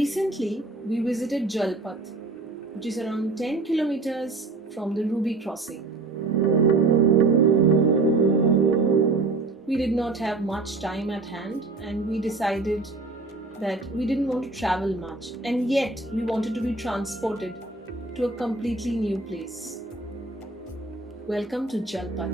Recently, we visited Jalpath, which is around 10 kilometers from the Ruby crossing. We did not have much time at hand and we decided that we didn't want to travel much, and yet we wanted to be transported to a completely new place. Welcome to Jalpath.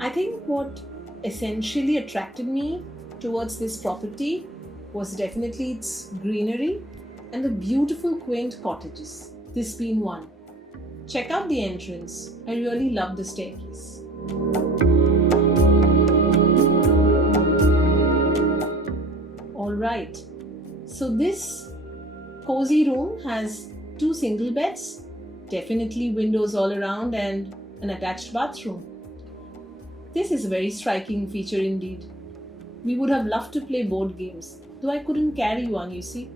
I think what essentially attracted me towards this property was definitely its greenery and the beautiful quaint cottages, this being one. Check out the entrance. I really love the staircase. Alright, so this cozy room has 2 single beds, definitely windows all around, and an attached bathroom. This is a very striking feature indeed. We would have loved to play board games, though I couldn't carry one, you see.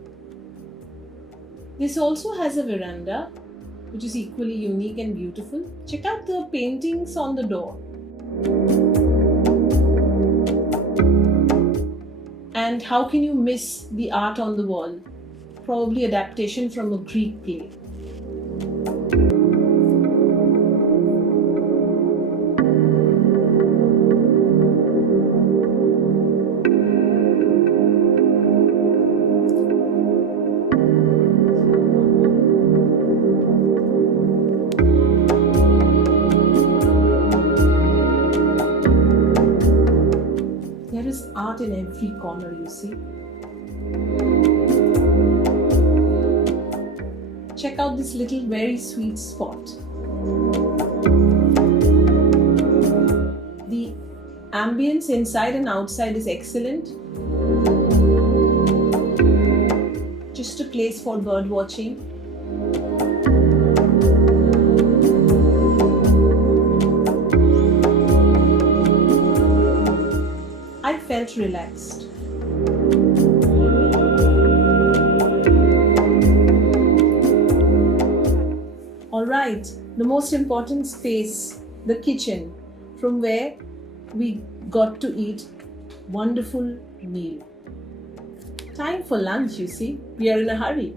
This also has a veranda, which is equally unique and beautiful. Check out the paintings on the door. And how can you miss the art on the wall? Probably adaptation from a Greek play. There is art in every corner, you see. Check out this little very sweet spot. The ambience inside and outside is excellent. Just a place for bird watching. I felt relaxed. Alright, the most important space, the kitchen, from where we got to eat wonderful meal. Time for lunch, you see. We are in a hurry.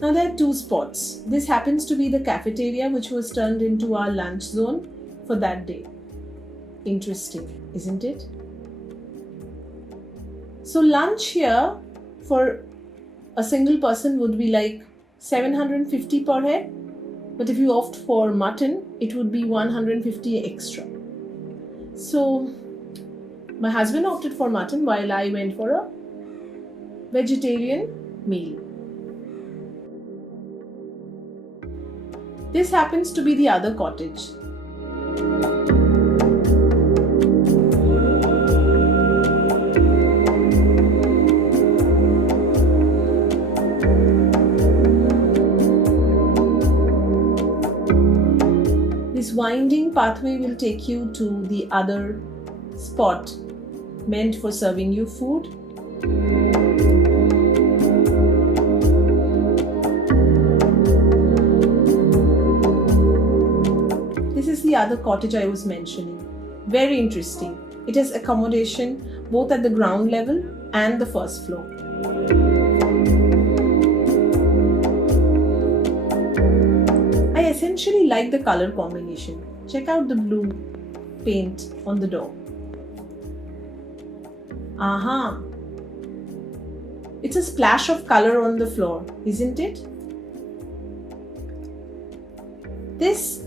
Now there are 2 spots. This happens to be the cafeteria, which was turned into our lunch zone for that day. Interesting, isn't it? So lunch here for a single person would be like 750 per head, but if you opt for mutton, it would be 150 extra. So my husband opted for mutton while I went for a vegetarian meal. This happens to be the other cottage. This winding pathway will take you to the other spot meant for serving you food. This is the other cottage I was mentioning. Very interesting. It has accommodation both at the ground level and the first floor. I essentially like the color combination. Check out the blue paint on the door. Aha! It's a splash of color on the floor, isn't it? This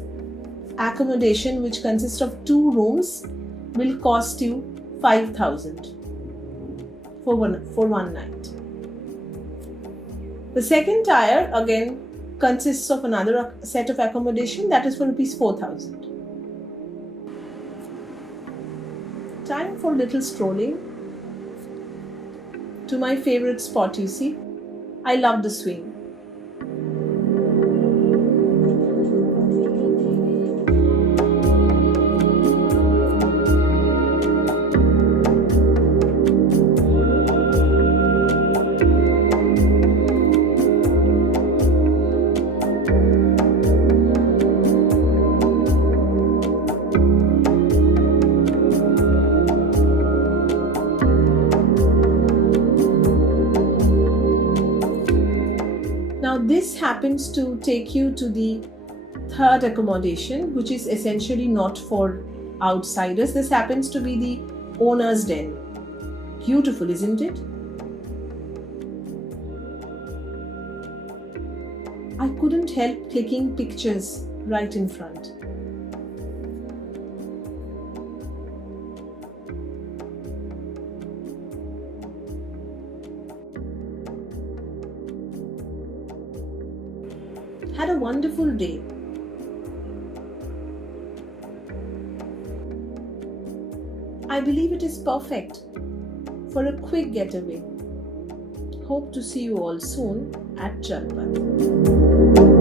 accommodation, which consists of 2 rooms, will cost you 5,000 for one night. The second tier again consists of another set of accommodation that is for rupees 4,000. Time for little strolling to my favorite spot, you see. I love the swing. this happens to take you to the third accommodation, which is essentially not for outsiders. This happens to be the owner's den. Beautiful, isn't it? I couldn't help clicking pictures right in front. Had a wonderful day. I believe it is perfect for a quick getaway. Hope to see you all soon at Jalpat.